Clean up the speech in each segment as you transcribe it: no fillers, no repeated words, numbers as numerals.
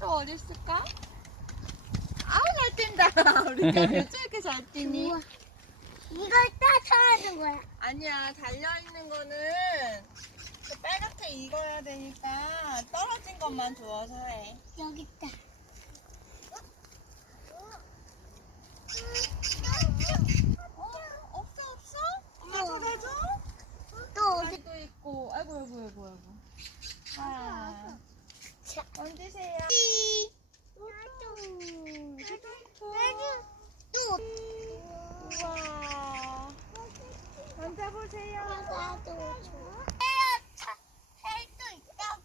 또 어디 있을까? 아우 잘 뛴다. 우리 땀이 어째 이렇게 잘 뛰니? 이걸 따쳐하는 거야. 아니야, 달려있는 거는 그 빨갛게 익어야 되니까 떨어진 것만 주워서 해. 여기 있다. 없어? 엄마 찾아줘? 또 어디? 여기도 있고. 아이고. 아, 자, 얹으세요. 또. 우와. 얹어보세요. 나도 줘. 헬도 있다고.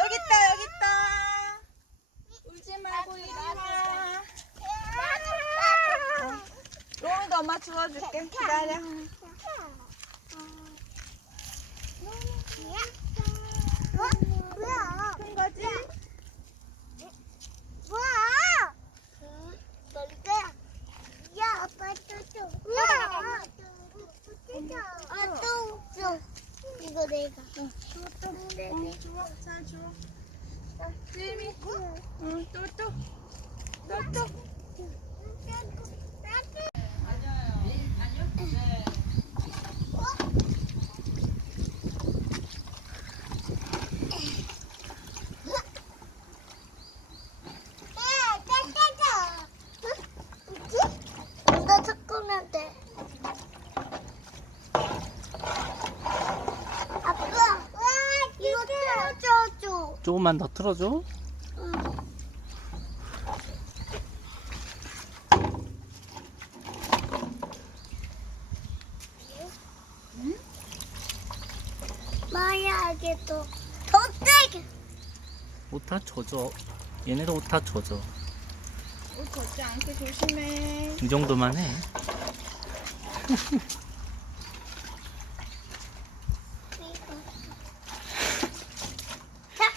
여기 있다. 울지 말고 이리 와. 로움이도 엄마 주워줄게. 기다려. 뭐야? 큰 거지? 뭐야? 뭔데? 야, 아빠 또 줘. 우와. 또 줘. 이거 내가. 잘 주워. 자, 주임이. 응, 또. 맞아요. 아니요? 네. 너 섞으면 돼. 아빠, 이거 틀어줘. 조금만 더 틀어줘. 마야하게 더 세게. 옷 다 젖어. 얘네도 옷 다 젖어. 옷 젖지 않게 조심해. 이 정도만 해. 자,